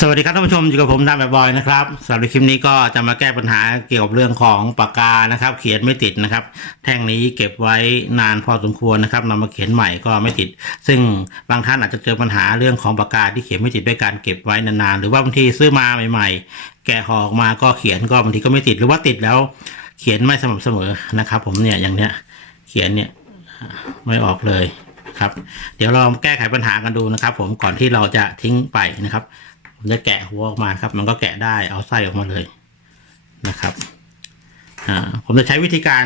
สวัสดีครับท่านผู้ชมอยู่กับผมดามแบบบอยนะครับสำหรับคลิปนี้ก็จะมาแก้ปัญหาเกี่ยวกับเรื่องของปากกานะครับ เขียนไม่ติดนะครับ แท่งนี้เก็บไว้นานพอสมควรนะครับนำมาเขียนใหม่ก็ไม่ติด ซึ่งบางท่านอาจจะเจอปัญหาเรื่องของปากกาที่เขียนไม่ติดด้วยการเก็บไว้นานๆหรือว่าบางทีซื้อมาใหม่ ๆ แกะห่อออกมาก็เขียนก็บางทีก็ไม่ติดหรือว่าติดแล้ว เขียนไม่สม่ำเสมอนะครับ ผมเนี่ยอย่างเนี้ยเขียนเนี่ยไม่ออกเลยครับ เดี๋ยวเราแก้ไขปัญหากันดูนะครับ ผมก่อนที่เราจะทิ้งไปนะครับ ผมจะแกะหัวออกมาครับ มันก็แกะได้เอาไส้ออกมาเลยนะครับผมจะใช้วิธีการ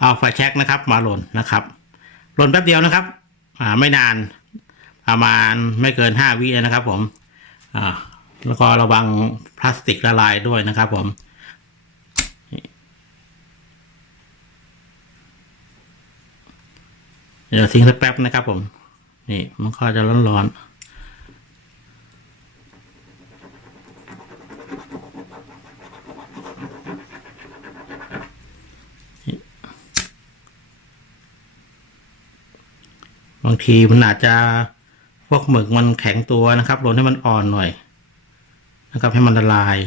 เอาไฟแช็กนะครับ มาหล่นนะครับหล่นแป๊บเดียวนะครับไม่นานประมาณไม่เกินห้าวินะครับ ผมแล้วก็ระวังพลาสติกละลายด้วยนะครับ ผมเดี๋ยวทิ้งสักแป๊บนะครับผม นี่มันก็จะร้อนๆ บางทีมันอาจจะพวกหมึกมันแข็งตัวนะครับลนให้มันอ่อนหน่อย นะครับให้มันละลาย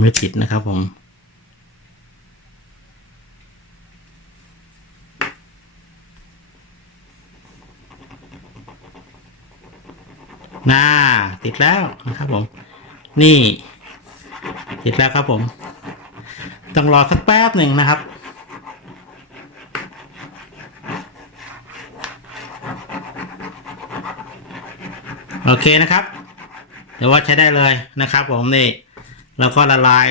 ไม่ติดนะครับผม น่า ติดแล้วนะครับผม นี่ ติดแล้วครับผม ต้องรอสักแป๊บหนึ่งนะครับ โอเคนะครับเดี๋ยวว่าใช้ได้เลยนะครับ ผมนี่แล้วก็ละลาย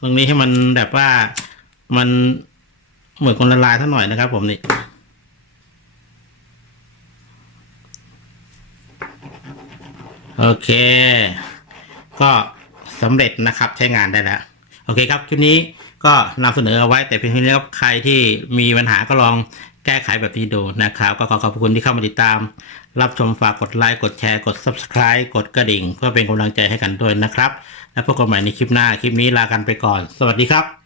ตรงนี้ให้มันแบบว่ามันเหมือนคนละลายเท่าหน่อยนะครับ ผมนี่โอเค ก็ สำเร็จนะครับใช้งานได้แล้ว โอเคครับ คลิปนี้ก็นำเสนอเอาไว้แต่เพียงเท่านี้ครับใครที่มีปัญหาก็ลองแก้ไขแบบนี้ดูนะครับ ก็ขอขอบคุณที่เข้ามาติดตาม รับชมฝากกดไลค์กดแชร์กด subscribe กดกระดิ่ง เพื่อเป็นกำลังใจให้กันด้วยนะครับ แล้วพบกันใหม่ในคลิปหน้าคลิปนี้ลากันไปก่อน สวัสดีครับ